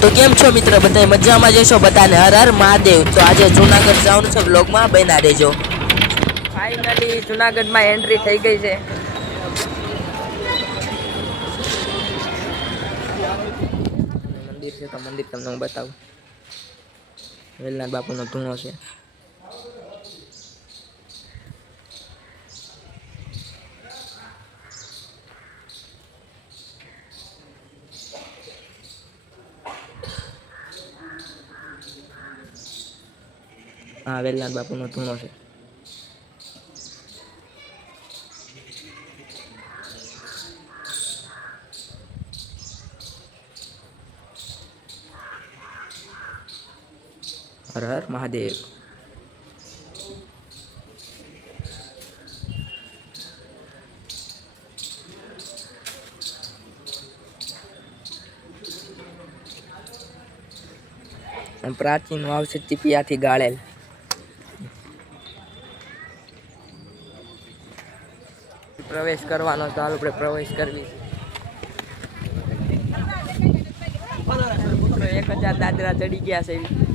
તો કેમ છો મિત્ર? બધા મજામાં જશો બધાને હર હર મહાદેવ. તો આજે જુનાગઢ જવાનું છે બ્લોગમાં બન્યા રહેજો. ફાઇનલી જુનાગઢમાં એન્ટ્રી થઈ ગઈ છે. મંદિર છે તો મંદિર તમને હું બતાવું. વેલનાથ બાપુનો ધૂણો છે. હા વેલનાથ બાપુનો ધૂણો છે. હર હર મહાદેવ. પ્રાચીન વાવ છે ચીપિયાથી ગાળેલ. પ્રવેશ કરવાનો તો હાલ આપણે પ્રવેશ કરવી એક હજાર દાદરા ચડી ગયા છે.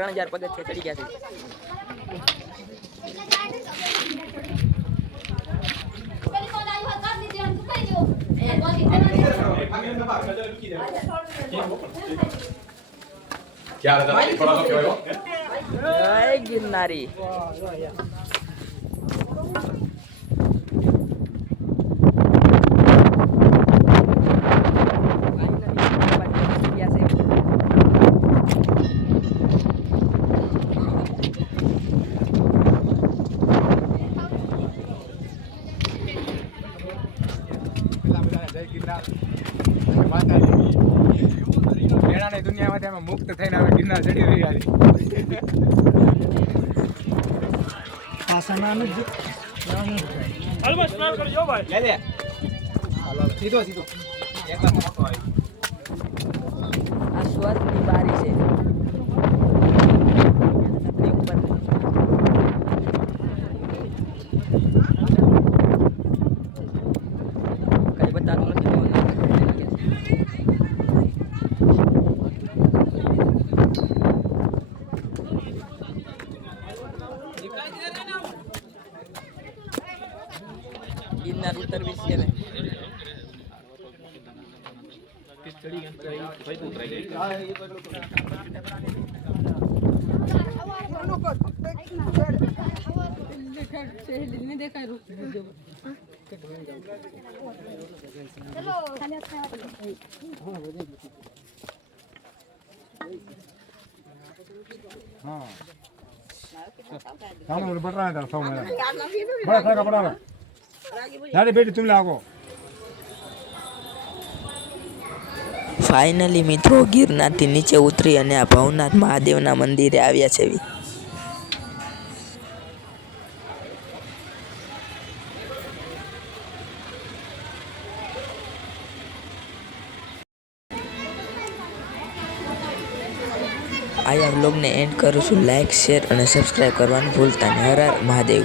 ત્રણ હજાર પગથિયા ચડી ગયા છે. જય ગિરનારી. માતાજી મેળાની દુનિયામાંથી અમે મુક્ત થઈને અમે ગિરનાર ચડી રહ્યા છીએ. લે લે. હાલો સીધો સીધો. એકલા મોટો આવી ગિરનાર ઉતરવી છે ને ચાલો બોલો બટરા યાર બેટી તુમ લાગો. ફાઇનલી મિત્રો, ગિરનારથી નીચે ઉતરી અને આ ભવનાથ મહાદેવના મંદિરે આવ્યા છે. આ વ્લોગને એન્ડ કરું છું. લાઇક શેર અને સબસ્ક્રાઈબ કરવાનું ભૂલતા નહીં. મહાદેવ.